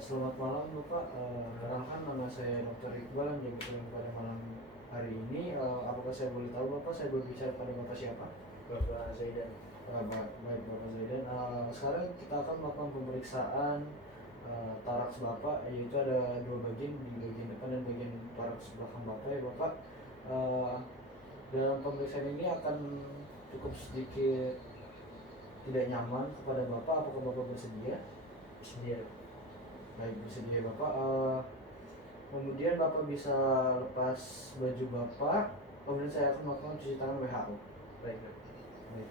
Selamat malam Bapak, perkenalkan nama saya Dr. Iqbal yang menjadi pada malam hari ini. Apakah saya boleh tahu Bapak, saya berbicara pada Bapak siapa? Bapak Zaidan. Baik Bapak Zaidan. Sekarang kita akan melakukan pemeriksaan toraks Bapak, yaitu ada dua bagian, di bagian depan dan bagian toraks belakang Bapak ya Bapak. Uh, Dalam pemeriksaan ini akan cukup sedikit tidak nyaman kepada Bapak. Apakah Bapak bersedia? Bersedia. Baik, bersedia Bapak. Kemudian Bapak bisa lepas baju Bapak. Kemudian saya akan melakukan cuci tangan WHO. Baik. Baik.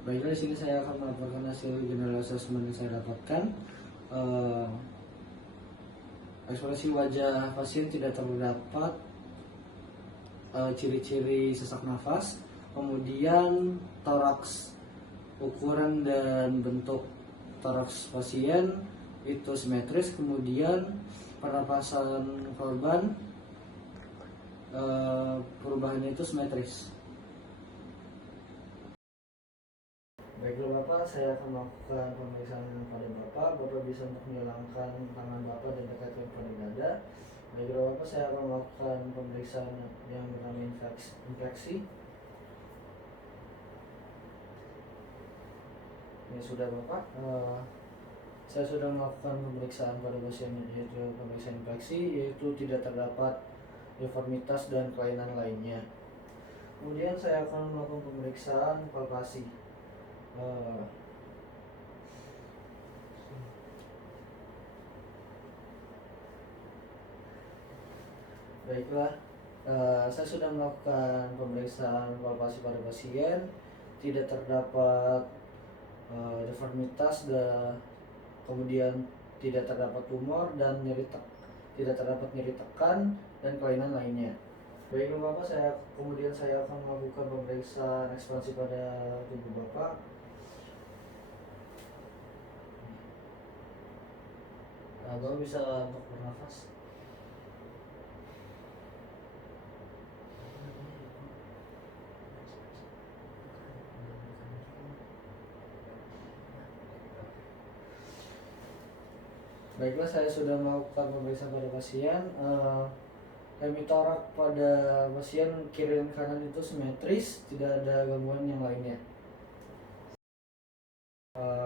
Baiklah, di sini saya akan melaporkan hasil general assessment yang saya dapatkan. Ekspresi wajah pasien tidak terdapat ciri-ciri sesak nafas. Kemudian toraks, ukuran dan bentuk toraks pasien itu simetris. Kemudian pernapasan korban perubahannya itu simetris. Baiklah Bapak, saya akan melakukan pemeriksaan pada Bapak. Bapak bisa untuk menyilangkan tangan Bapak dan dekatkan pada dada. Baiklah Bapak, saya akan melakukan pemeriksaan yang bernama infeksi. Ini sudah Bapak. Saya sudah melakukan pemeriksaan pada pasien, yaitu pemeriksaan infeksi, yaitu tidak terdapat deformitas dan kelainan lainnya. Kemudian saya akan melakukan pemeriksaan palpasi. Baiklah, saya sudah melakukan pemeriksaan palpasi pada pasien, tidak terdapat deformitas dan kemudian tidak terdapat tumor dan tidak terdapat nyeri tekan dan kelainan lainnya. Baiklah Bapak, kemudian saya akan melakukan pemeriksaan ekspansi pada tubuh Bapak. Bapak bisa untuk bernafas. Baiklah, saya sudah melakukan pemeriksaan pada pasien. Hemitorak pada pasien kiri dan kanan itu simetris, tidak ada gangguan yang lainnya.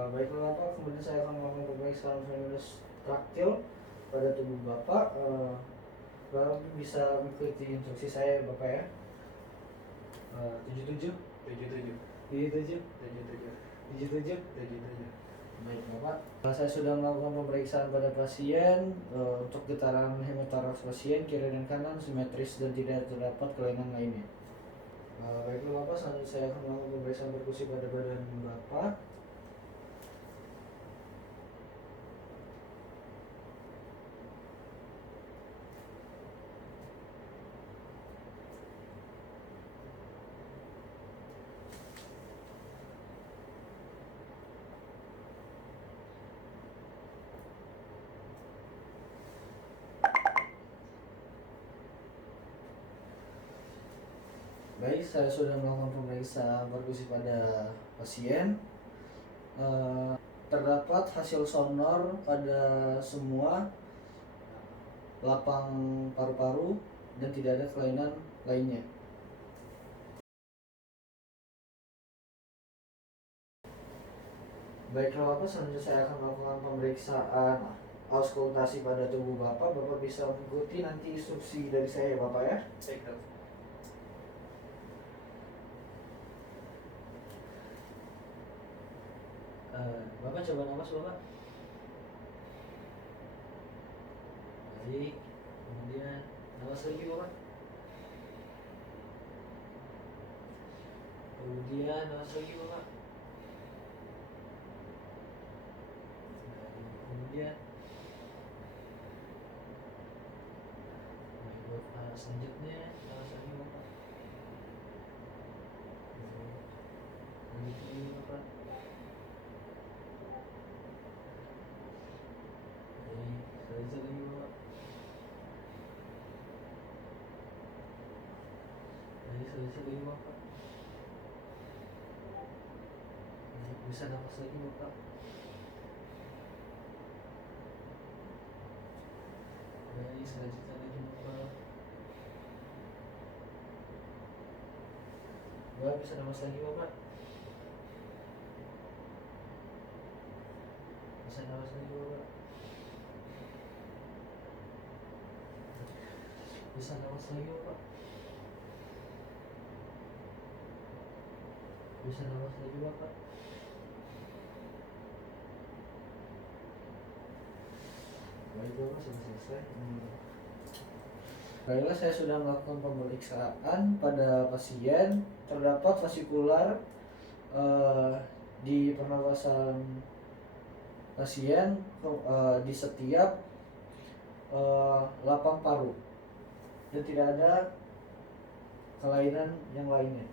Baiklah Bapak, kemudian saya akan melakukan pemeriksaan venous traktil pada tubuh Bapak. Bapak bisa mengikuti instruksi saya Bapak ya. 77 77. 77 77 77. Baik Bapak, saya sudah melakukan pemeriksaan pada pasien. Untuk getaran hemitoraks pasien kiri dan kanan simetris dan tidak terdapat kelainan lainnya. Baiklah Bapak, selanjutnya saya akan melakukan pemeriksaan perkusi pada badan Bapak. Baik, saya sudah melakukan pemeriksaan perkusi pada pasien. Terdapat hasil sonor pada semua lapang paru-paru dan tidak ada kelainan lainnya. Baiklah Bapak, selanjutnya saya akan melakukan pemeriksaan auskultasi pada tubuh Bapak. Bapak bisa mengikuti nanti instruksi dari saya Bapak ya. Baik, Dok. Bapak coba nafas Bapak. Baik, kemudian nafas lagi Bapak. Kemudian nafas lagi Bapak. Kemudian baik Bapak. Selanjutnya napas lagi Bapak. Lanjut lagi Bapak. Lanjut lagi Bapak. Lanjut lagi Bapak. Bisa napas lagi Bapak. Selanjutnya lagi Bapak. Bapak bisa napas lagi Bapak. Bisa napas lagi Bapak. Bisa napas lagi Bapak. Bisa napas lagi Bapak. Baik Bapak, sudah selesai. Baiklah, saya sudah melakukan pemeriksaan pada pasien. Terdapat vasikular di pernapasan pasien di setiap lapang paru dan tidak ada kelainan yang lainnya.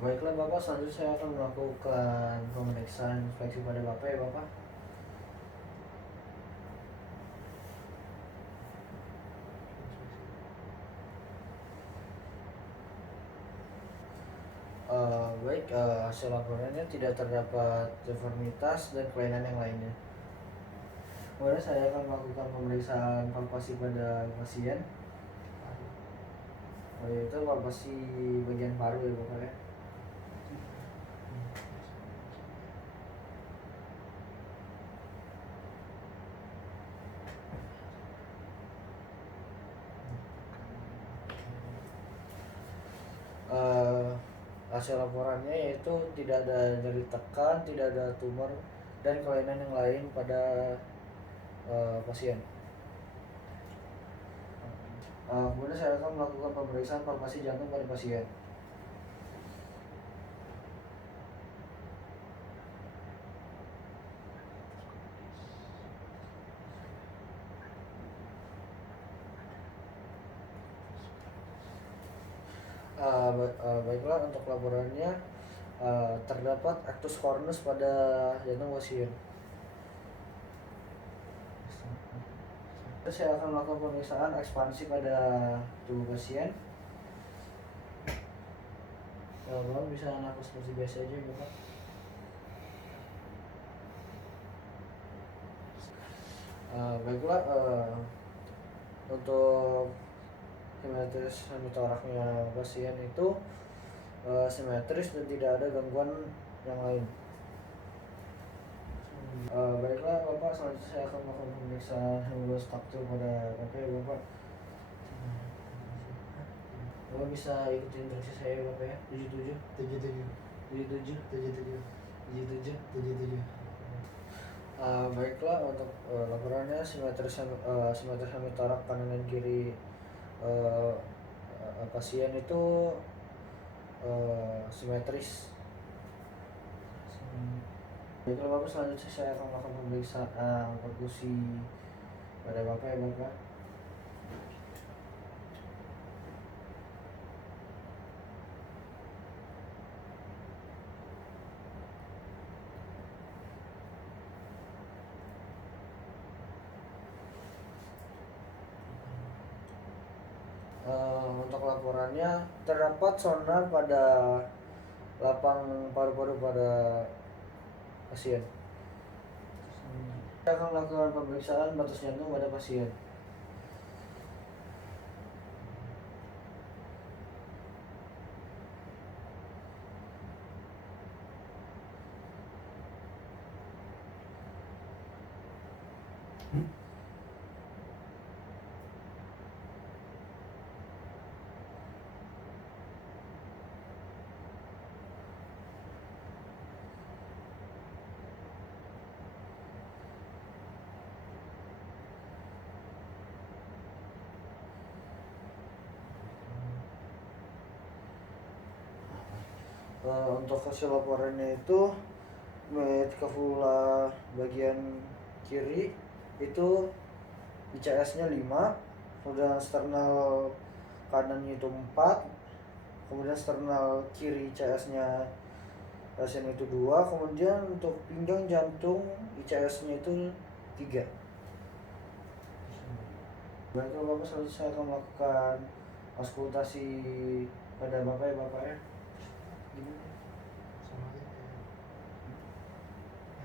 Baiklah Bapak, selanjutnya saya akan melakukan pemeriksaan inspeksi pada Bapak ya Bapak. Baik, hasil laporannya tidak terdapat deformitas dan kelainan yang lainnya. Kemudian saya akan melakukan pemeriksaan palpasi pada pasien. Yaitu palpasi bagian paru ya Bapak ya. Hasil laporannya yaitu tidak ada nyeri tekan, tidak ada tumor dan kelainan yang lain pada pasien. Kemudian saya akan melakukan pemeriksaan palpasi jantung pada pasien. Baiklah, untuk laporannya terdapat actus cornus pada jantung pasien. Terus saya akan melakukan pemeriksaan ekspansi pada tubuh pasien. Bapak bisa nafas seperti biasa aja Bapak. Baiklah, untuk simetris hemitoraknya pasien itu simetris dan tidak ada gangguan yang lain. Baiklah Bapak, selanjutnya saya akan melakukan pemeriksaan hemoglobin pada Bapak ya Bapak. Bapak bisa ikuti instruksi saya Bapak ya. 77 77 77 77 77. Baiklah, untuk laporannya simetris hemitorak kanan dan kiri pasien itu simetris. Baiklah Bapak, selanjutnya saya akan melakukan pemeriksaan perkusi pada Bapak ya Bapak. Untuk laporannya terdapat sonar pada lapang paru-paru pada pasien. Saya akan melakukan pemeriksaan batas jantung pada pasien. Untuk hasil laporannya itu med kavula bagian kiri itu ICS-nya 5, kemudian sternal kanannya itu 4, kemudian sternal kiri ICS-nya pasien itu 2, kemudian untuk pinggang jantung ICS-nya itu 3. Baiklah Bapak, selanjutnya saya akan melakukan auskultasi pada Bapak ya. Gimana? Sama aja kayak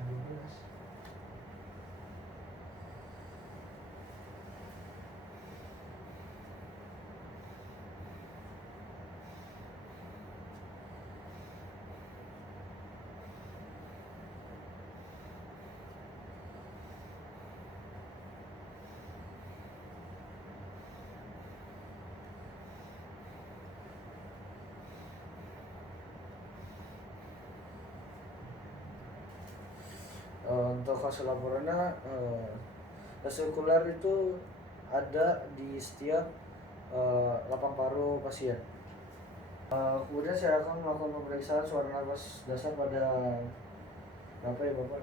yang 12. Untuk hasil laporannya, vesikuler itu ada di setiap lapang paru pasien. Kemudian saya akan melakukan pemeriksaan suara nafas dasar pada Bapak ya Bapak.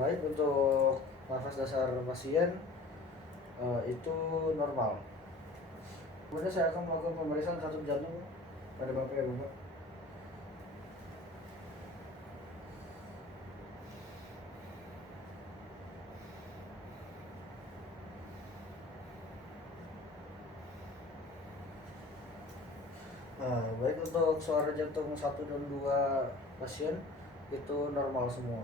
Baik, untuk nafas dasar pasien itu normal. Kemudian saya akan melakukan pemeriksaan katup jantung pada Bapak ya Bapak. Baik, untuk suara jantung 1 dan 2 pasien itu normal semua.